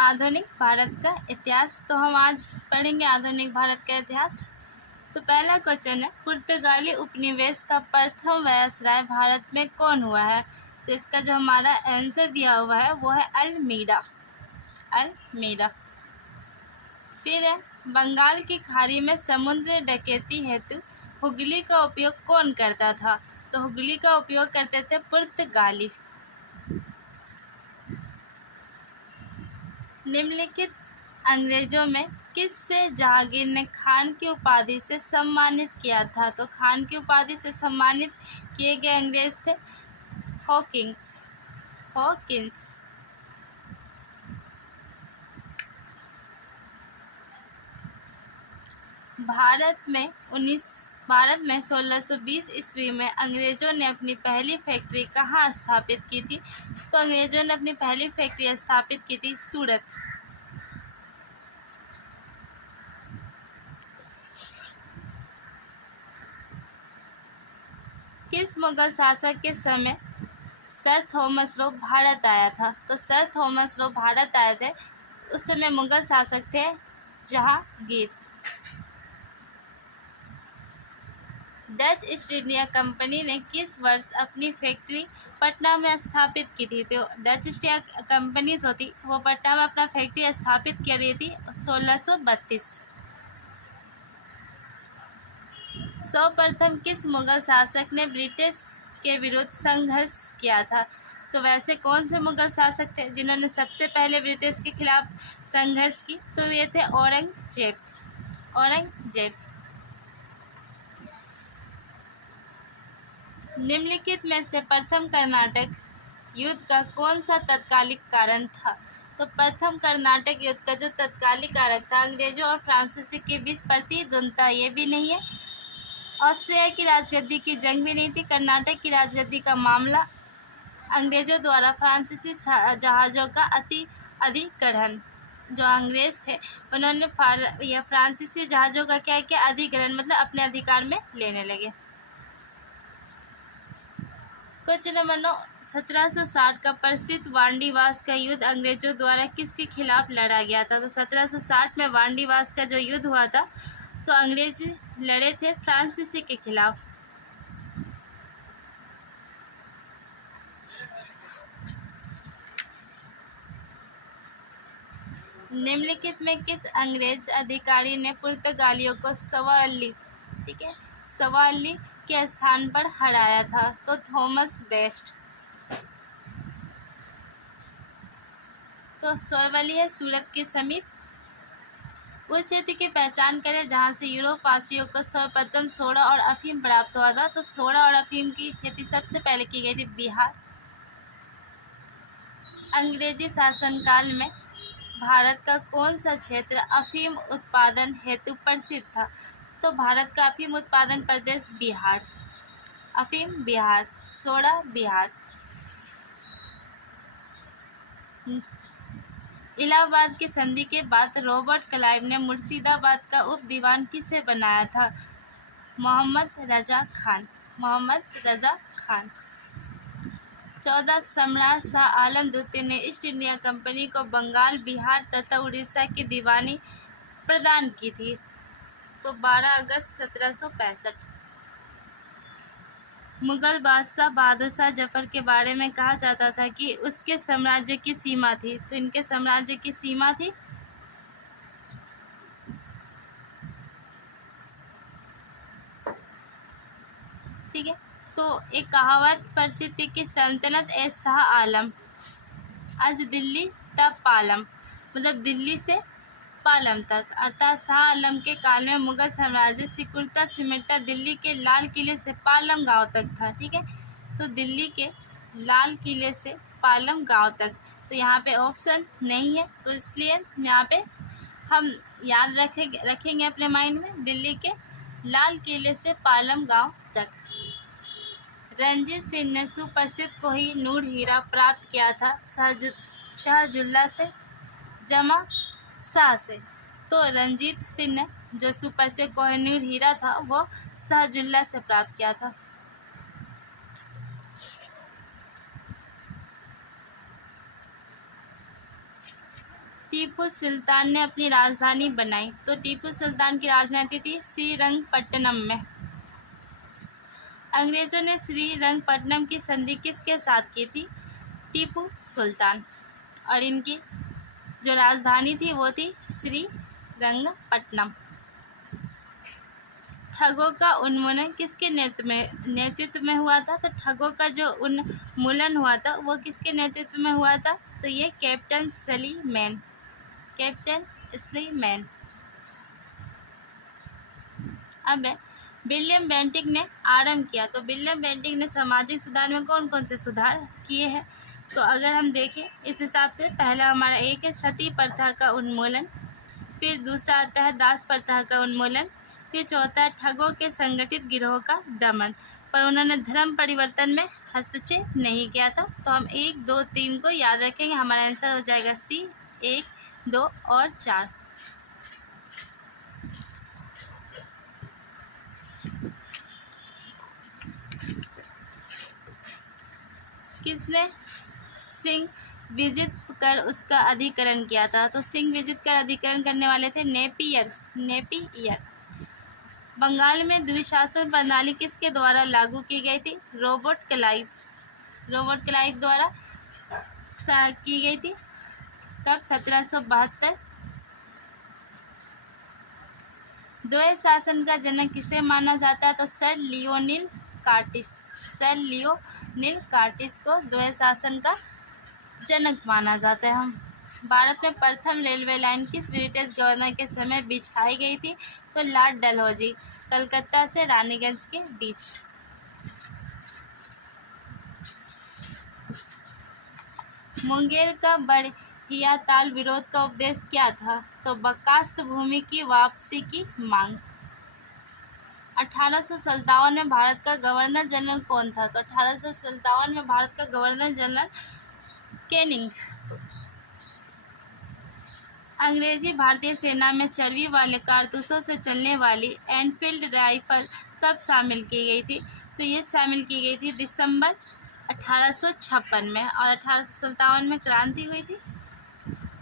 आधुनिक भारत का इतिहास। तो हम आज पढ़ेंगे आधुनिक भारत का इतिहास। तो पहला क्वेश्चन है, पुर्तगाली उपनिवेश का प्रथम वायसराय भारत में कौन हुआ है? तो इसका जो हमारा आंसर दिया हुआ है वो है अल्मीड़ा। फिर है, बंगाल की खाड़ी में समुद्र डकैती हेतु हुगली का उपयोग कौन करता था? तो हुगली का उपयोग करते थे पुर्तगाली। निम्नलिखित अंग्रेजों में किससे जहांगीर ने खान की उपाधि से सम्मानित किया था? तो खान की उपाधि से सम्मानित किए गए अंग्रेज थे हॉकिंस। भारत में 1620 ईस्वी में अंग्रेजों ने अपनी पहली फैक्ट्री कहाँ स्थापित की थी? तो अंग्रेजों ने अपनी पहली फैक्ट्री स्थापित की थी सूरत। किस मुगल शासक के समय सर थॉमस रो भारत आया था? तो सर थॉमस रो भारत आए थे, उस समय मुगल शासक थे Jahangir. Dutch east India company ने किस वर्ष अपनी फैक्ट्री पटना में स्थापित की थी? तो डच ईस्ट इंडिया कंपनी जो थी वो पटना में अपना फैक्ट्री स्थापित कर रही थी 1632। सर्वप्रथम किस मुगल शासक ने ब्रिटिश के विरुद्ध संघर्ष किया था? तो वैसे कौन से मुगल शासक थे जिन्होंने सबसे पहले ब्रिटिश के खिलाफ संघर्ष की? तो ये थे औरंगजेब। निम्नलिखित में से प्रथम कर्नाटक युद्ध का कौन सा तत्कालिक कारण था? तो प्रथम कर्नाटक युद्ध का जो तत्कालिक कारक था अंग्रेजों और फ्रांसीसी के बीच प्रतिद्वंद्विता, ये भी नहीं है। ऑस्ट्रिया की राजगद्दी की जंग भी नहीं थी। कर्नाटक की राजगद्दी का मामला अंग्रेजों द्वारा फ्रांसीसी जहाज़ों का अधिग्रहण। जो अंग्रेज थे उन्होंने यह फ्रांसीसी जहाज़ों का क्या किया? अधिग्रहण, मतलब अपने अधिकार में लेने लगे। क्वेश्चन नंबर 9, 1760 का प्रसिद्ध वांडीवास का युद्ध अंग्रेजों द्वारा किसके खिलाफ लड़ा गया था? तो 1760 में वांडीवास का जो युद्ध हुआ था तो अंग्रेज लड़े थे फ्रांसीसी के खिलाफ। निम्नलिखित में किस अंग्रेज अधिकारी ने पुर्तगालियों को सवाली के स्थान पर हराया था? तो थॉमस बेस्ट। तो सवाली है सूरत के समीप। उस क्षेत्र की पहचान करें जहां से यूरोपवासियों को सर्वप्रथम सोडा और अफीम प्राप्त हुआ था। तो सोडा और अफीम की खेती सबसे पहले की गई थी बिहार। अंग्रेजी शासनकाल में भारत का कौन सा क्षेत्र अफीम उत्पादन हेतु प्रसिद्ध था? तो भारत का अफीम उत्पादन प्रदेश बिहार। अफीम बिहार, सोडा बिहार। इलाहाबाद की संधि के बाद रॉबर्ट क्लाइव ने मुर्शिदाबाद का उप दीवान किसे बनाया था? मोहम्मद रजा खान। 14 सम्राट शाह आलम द्वितीय ने ईस्ट इंडिया कंपनी को बंगाल, बिहार तथा उड़ीसा की दीवानी प्रदान की थी। तो 12 अगस्त 1765। मुगल बादशाह बहादुर शाह जफर के बारे में कहा जाता था कि उसके साम्राज्य की सीमा थी। तो इनके साम्राज्य की सीमा थी ठीक है। तो एक कहावत प्रसिद्ध थी कि सल्तनत ए शाह आलम आज दिल्ली तब पालम, मतलब दिल्ली से पालम तक। अर्थात शाह आलम के काल में मुगल साम्राज्य सिकुड़ता सिमटता दिल्ली के लाल किले से पालम गांव तक था। ठीक है, तो दिल्ली के लाल किले से पालम गांव तक। तो यहाँ पे ऑप्शन नहीं है, तो इसलिए यहाँ पे हम याद रखेंगे अपने माइंड में दिल्ली के लाल किले से पालम गांव तक। रंजीत सिंह ने सुप्रसिद्ध कोहिनूर हीरा प्राप्त किया था शाहजुल्ला से जमा शाह से। तो रंजीत सिंह ने जो सुप्रसिद्ध कोहिनूर हीरा था वो शाहजुल्ला से प्राप्त किया था। टीपू सुल्तान ने अपनी राजधानी बनाई? तो टीपू सुल्तान की राजधानी थी श्रीरंगपट्टनम में। अंग्रेजों ने श्रीरंगपट्टनम की संधि किसके साथ की थी? टीपू सुल्तान। और इनकी जो राजधानी थी वो थी श्रीरंगपट्टनम। ठगों का उन्मूलन किसके नेतृत्व में हुआ था? तो ठगों का जो उन्मूलन हुआ था वो किसके नेतृत्व में हुआ था? तो ये कैप्टन सलीमैन। अब विलियम बेंटिक ने आरंभ किया। तो विलियम बेंटिक ने सामाजिक सुधार में कौन कौन से सुधार किए हैं? तो अगर हम देखें इस हिसाब से, पहला हमारा एक है सती प्रथा का उन्मूलन, फिर दूसरा आता है दास प्रथा का उन्मूलन, फिर चौथा है ठगों के संगठित गिरोह का दमन। पर उन्होंने धर्म परिवर्तन में हस्तक्षेप नहीं किया था। तो हम 1, 2, 3 को याद रखेंगे। हमारा आंसर हो जाएगा सी, 1, 2 और 4। किसने सिंह विजित कर उसका अधिकरण किया था? तो सिंह विजित कर अधिकरण करने वाले थे नेपियर। बंगाल में द्विशासन प्रणाली किसके द्वारा लागू की गई थी? रॉबर्ट क्लाइव द्वारा की गई थी। कब? 1772। द्वैत शासन का जनक किसे माना जाता है? तो सर लियोनिल कार्टिस को द्वैत शासन का जनक माना जाता है। हम भारत में प्रथम रेलवे लाइन किस ब्रिटिश गवर्नर के समय बिछाई गई थी? तो लॉर्ड डलहौजी, कलकत्ता से रानीगंज के बीच। मुंगेर का बढ़िया ताल विरोध का उपदेश क्या था? तो बर्खास्त भूमि की वापसी की मांग। 1857 में भारत का गवर्नर जनरल कौन था? तो 1857 में भारत का गवर्नर जनरल कैनिंग। अंग्रेजी भारतीय सेना में चर्बी वाले कारतूसों से चलने वाली एनफील्ड राइफल कब शामिल की गई थी? तो ये शामिल की गई थी दिसंबर 1856 में। और 1857 में क्रांति हुई थी।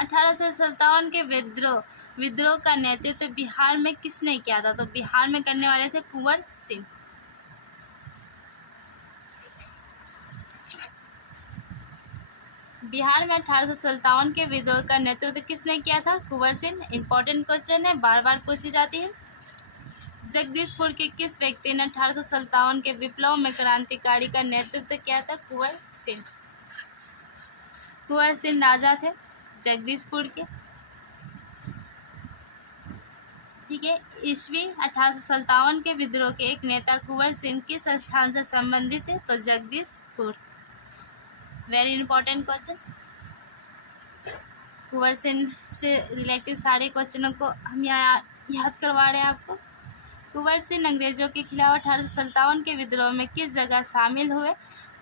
1857 के विद्रोह का नेतृत्व बिहार में किसने किया था? तो बिहार में करने वाले थे कुंवर सिंह। बिहार में 1857 के विद्रोह का नेतृत्व किसने किया था? कुंवर सिंह। इंपॉर्टेंट क्वेश्चन है, बार बार पूछी जाती है। जगदीशपुर के किस व्यक्ति ने 1857 के विप्लव में क्रांतिकारी का नेतृत्व किया था? कुंवर सिंह राजा थे जगदीशपुर के। ठीक है। ईस्वी 1857 के विद्रोह के एक नेता कुंवर सिंह किस स्थान से संबंधित है? तो Jagdishpur. Very important question. Kunwar Singh से रिलेटेड सारे क्वेश्चनों को हम यहाँ याद करवा रहे हैं आपको। कुंवर सिंह अंग्रेजों के खिलाफ 1857 के विद्रोह में किस जगह शामिल हुए?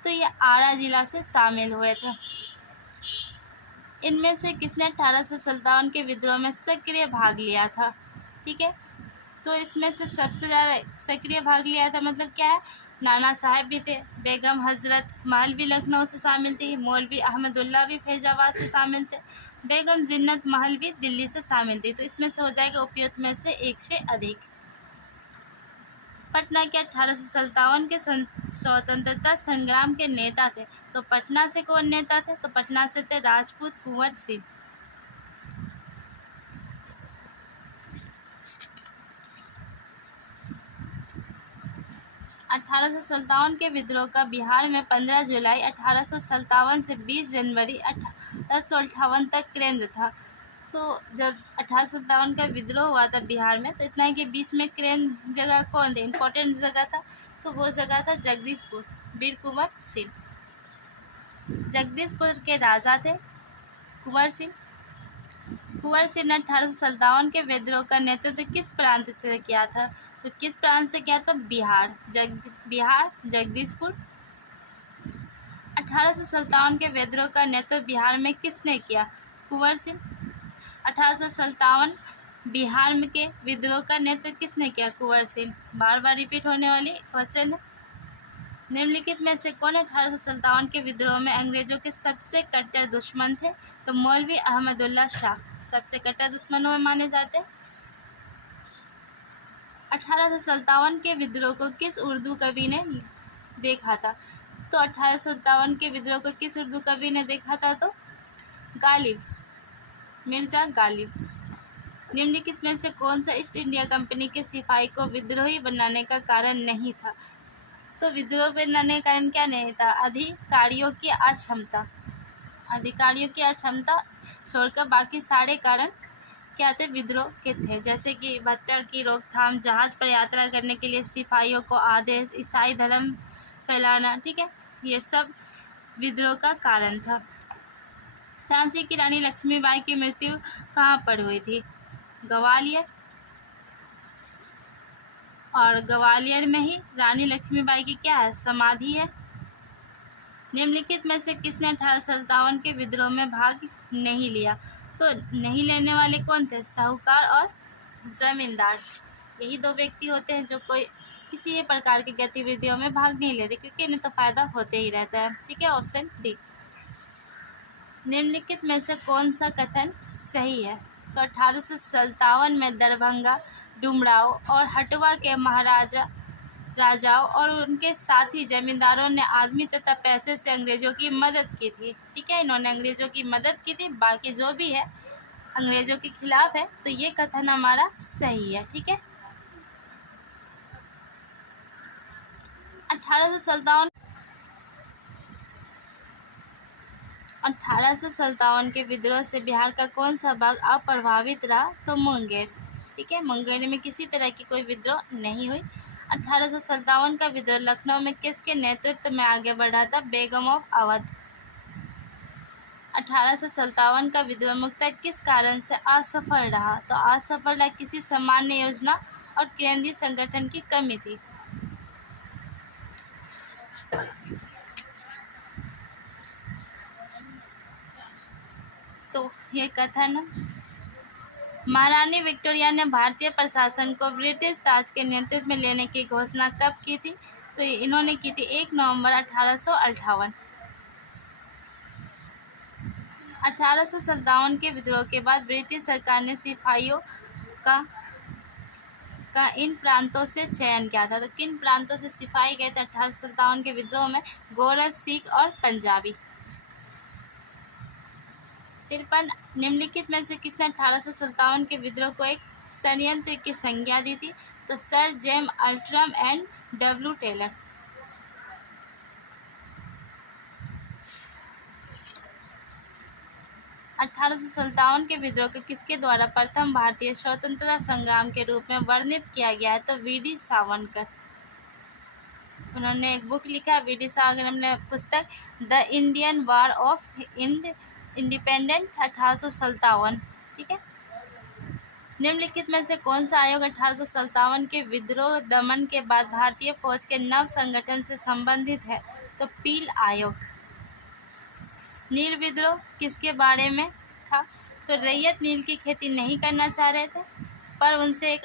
तो ये आरा जिला से शामिल हुए थे। इनमें से किसने 1857 के विद्रोह में सक्रिय भाग लिया था? ठीक है। तो इसमें से सबसे ज़्यादा सक्रिय भाग लिया था मतलब क्या है? नाना साहब भी थे, बेगम हजरत महल भी लखनऊ से शामिल थी, मौलवी अहमदुल्ला भी फैजाबाद से शामिल थे, बेगम जिन्नत महल भी दिल्ली से शामिल थी। तो इसमें से हो जाएगा उपयुक्त में से एक से अधिक। पटना के 1857 के स्वतंत्रता संग्राम के नेता थे। तो पटना से कौन नेता थे? तो पटना से थे राजपूत कुंवर सिंह। अठारह के विद्रोह का बिहार में 15 जुलाई 1857 से 20 जनवरी 1858 तक केंद्र था। तो जब 1857 का विद्रोह हुआ था बिहार में, तो इतना के बीच में केंद्र जगह कौन थे? इम्पोर्टेंट जगह था। तो वो जगह था जगदीशपुर। वीर कुंवर सिंह जगदीशपुर के राजा थे कुंवर सिंह। कुंवर सिंह ने 1857 के विद्रोह का नेतृत्व किस प्रांत से किया था? तो किस प्रांत से किया था? बिहार जगदीशपुर। 1857 के विद्रोह का नेतृत्व बिहार में किसने किया? कुंवर सिंह। 1857 बिहार में के विद्रोह का नेतृत्व किसने किया? कुंवर सिंह। बार बार रिपीट होने वाली क्वेश्चन है। निम्नलिखित में से कौन 1857 के विद्रोह में अंग्रेजों के सबसे कट्टर दुश्मन थे? तो मौलवी अहमदुल्ला शाह। सबसे कट्टर दुश्मनों में माने जाते हैं। 1857 के विद्रोह को किस उर्दू कवि ने देखा था? तो 1857 के विद्रोह को किस उर्दू कवि ने देखा था? तो गालिब, मिर्जा गालिब। निम्नलिखित में से कौन सा ईस्ट इंडिया कंपनी के सिपाही को विद्रोही बनाने का कारण नहीं था? तो विद्रोह बनाने का कारण क्या नहीं था? अधिकारियों की अक्षमता। अधिकारियों की अक्षमता छोड़कर बाकी सारे कारण क्या थे? विद्रोह के थे, जैसे कि हत्या की रोकथाम, जहाज पर यात्रा करने के लिए सिपाहियों को आदेश, ईसाई धर्म फैलाना, ठीक है, ये सब विद्रोह का कारण था। झांसी की रानी लक्ष्मीबाई की मृत्यु कहाँ पर हुई थी? ग्वालियर। और ग्वालियर में ही रानी लक्ष्मीबाई की क्या है? समाधि है। निम्नलिखित में से किसने 1857 के विद्रोह में भाग नहीं लिया? तो नहीं लेने वाले कौन थे? साहूकार और जमींदार। यही दो व्यक्ति होते हैं जो कोई किसी भी प्रकार की गतिविधियों में भाग नहीं लेते, क्योंकि इन्हें तो फायदा होते ही रहता है, ठीक है। Option D. निम्नलिखित में से कौन सा कथन सही है? तो 1857 में दरभंगा, डुमराव और हटवा के राजाओं और उनके साथी जमींदारों ने आदमी तथा पैसे से अंग्रेजों की मदद की थी, ठीक है। इन्होंने अंग्रेजों की मदद की थी, बाकी जो भी है अंग्रेजों के खिलाफ है, तो ये कथन हमारा सही है, ठीक है। 1857 के विद्रोह से बिहार का कौन सा भाग अप्रभावित रहा? तो मुंगेर, ठीक है। मुंगेर में किसी तरह की कोई विद्रोह नहीं हुई। 1857 का विद्रोह लखनऊ में किसके नेतृत्व में आगे बढ़ा था? बेगम ऑफ अवध। 1857 का विद्रोह मुख्यतः किस कारण से असफल रहा? तो असफल रहा किसी सामान्य योजना और केंद्रीय संगठन की कमी थी। तो ये कथन, महारानी विक्टोरिया ने भारतीय प्रशासन को ब्रिटिश ताज के नेतृत्व में लेने की घोषणा कब की थी? तो इन्होंने की थी 1 नवंबर 1858। 1857 के विद्रोह के बाद ब्रिटिश सरकार ने सिपाहियों का इन प्रांतों से चयन किया था। तो किन प्रांतों से सिपाही गए थे 1857 के विद्रोह में? गोरख, सिख और पंजाबी। 53 निम्नलिखित में से किसने 1857 के विद्रोह को एक षड्यंत्र की संज्ञा दी थी? तो sir James Outram and W Taylor. 1857 के विद्रोह को किसके द्वारा प्रथम भारतीय स्वतंत्रता संग्राम के रूप में वर्णित किया गया है? तो वी.डी. सावरकर। उन्होंने एक बुक लिखा है, वी.डी. सावरकर ने पुस्तक the Indian war of independent 1857, ठीक है। निम्नलिखित में से कौन सा आयोग 1857 के विद्रोह दमन के बाद भारतीय फौज के नव संगठन से संबंधित है? तो पील आयोग। नील विद्रोह किसके बारे में था? तो रैयत नील की खेती नहीं करना चाह रहे थे, पर उनसे एक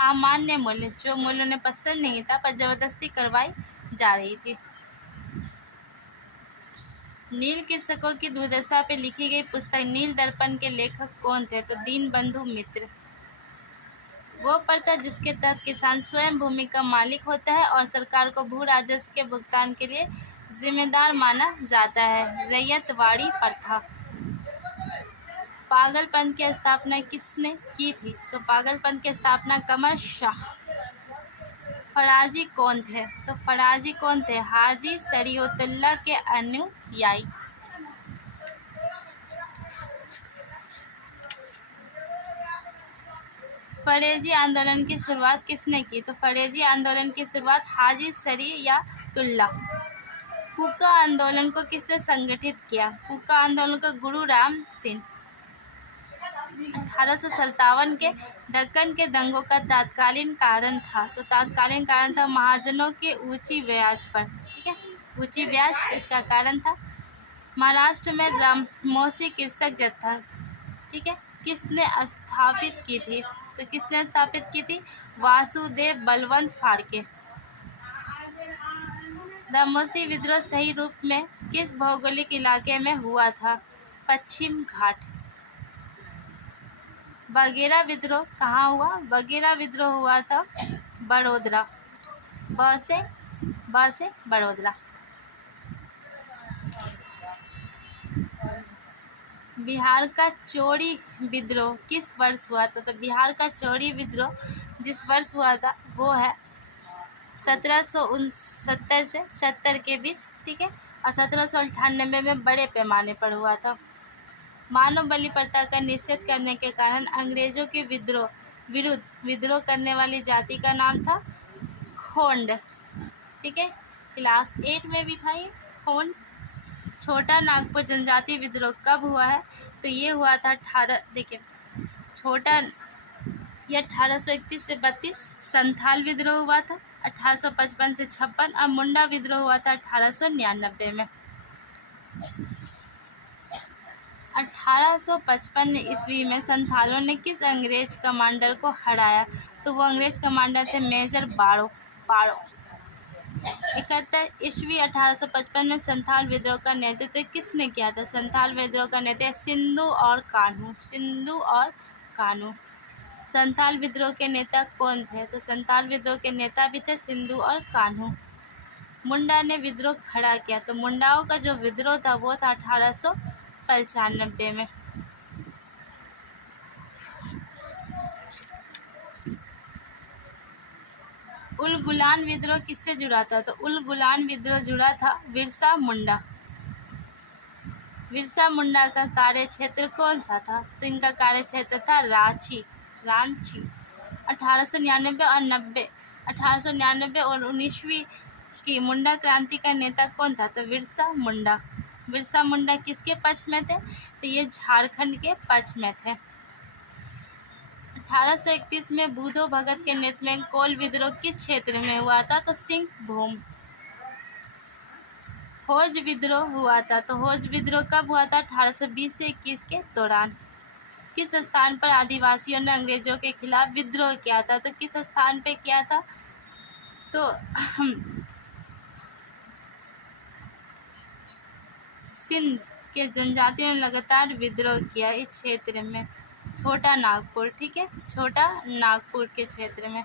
अमान्य मूल्य, जो मूल्य उन्हें पसंद नहीं था, पर जबरदस्ती करवाई जा रही थी। नील कृषकों की दुर्दशा पर लिखी गई पुस्तक नील दर्पण के लेखक कौन थे? तो दीनबंधु मित्र। वो प्रथा जिसके तहत किसान स्वयं भूमि का मालिक होता है और सरकार को भू राजस्व के भुगतान के लिए जिम्मेदार माना जाता है, रैयतवाड़ी प्रथा। पागलपंथ की स्थापना किसने की थी? तो पागलपंथ की स्थापना कमर शाह। फराजी कौन थे? तो फराजी कौन थे? हाजी शरीयतुल्लाह के अनुयायी। फरेजी आंदोलन की शुरुआत किसने की? तो फरेजी आंदोलन की शुरुआत हाजी शरीयतुल्लाह। कूका आंदोलन को किसने संगठित किया? कूका आंदोलन को गुरु राम सिंह। 1857 के दक्कन के दंगों का तत्कालीन कारण था? तो तत्कालीन कारण था महाजनों के ऊंची ब्याज पर, ठीक है, ऊंची ब्याज इसका कारण था। महाराष्ट्र में रामोसी कृषक जत्था, ठीक है, किसने स्थापित की थी? तो किसने स्थापित की थी? वासुदेव बलवंत फाड़के। रामोसी विद्रोह सही रूप में किस भौगोलिक इलाके में हुआ था? पश्चिम घाट। बघेरा विद्रोह कहाँ हुआ? बघेरा विद्रोह हुआ था बड़ोदरा। ब से बड़ोदरा। बिहार का चोरी विद्रोह किस वर्ष हुआ था? तो बिहार का चोरी विद्रोह जिस वर्ष हुआ था वो है 1769 से 70 के बीच, ठीक है। और 1798 में बड़े पैमाने पर हुआ था। मानव बलि प्रथा का निषेध करने के कारण अंग्रेजों के विरुद्ध विद्रोह करने वाली जाति का नाम था खोंड, ठीक है। क्लास 8 में भी था ये खोंड। छोटा नागपुर जनजाति विद्रोह कब हुआ है? तो ये हुआ था 1831 से 32। संथाल विद्रोह हुआ था 1855 से 56 और मुंडा विद्रोह हुआ था 1899 में। 1855 ईस्वी में संथालों ने किस अंग्रेज कमांडर को हराया? तो वो अंग्रेज कमांडर थे मेजर बाड़ो। 71 ईस्वी 1855 में संथाल विद्रोह का नेतृत्व किसने किया था? संथाल विद्रोह का नेतृत्व सिंधु और कान्हू। संथाल विद्रोह के नेता कौन थे? तो संथाल विद्रोह के नेता भी थे सिंधु और कान्हू। मुंडा ने विद्रोह खड़ा किया। तो मुंडाओं का जो विद्रोह था वो था 1895 में। उल गुलान विद्रोह किससे जुड़ा था? तो उल गुलान विद्रोह जुड़ा था बिरसा मुंडा। बिरसा मुंडा का कार्य क्षेत्र कौन सा था? तो इनका कार्य क्षेत्र था रांची। 1899 और 90, 1899 और 19वीं की मुंडा क्रांति का नेता कौन था? तो बिरसा मुंडा। बिरसा मुंडा किसके पक्ष में थे? तो ये झारखंड के पक्ष में थे। 1831 में बूधो भगत के नेतृत्व में कोल विद्रोह किस क्षेत्र में हुआ था? तो सिंहभूम। होज विद्रोह हुआ था। तो होज विद्रोह कब हुआ था? 1820 से 21 के दौरान। किस स्थान पर आदिवासियों ने अंग्रेजों के खिलाफ विद्रोह किया था? तो किस स्थान पे किया था? तो सिंध के जनजातियों ने लगातार विद्रोह किया इस क्षेत्र में, छोटा नागपुर, ठीक है, छोटा नागपुर के क्षेत्र में।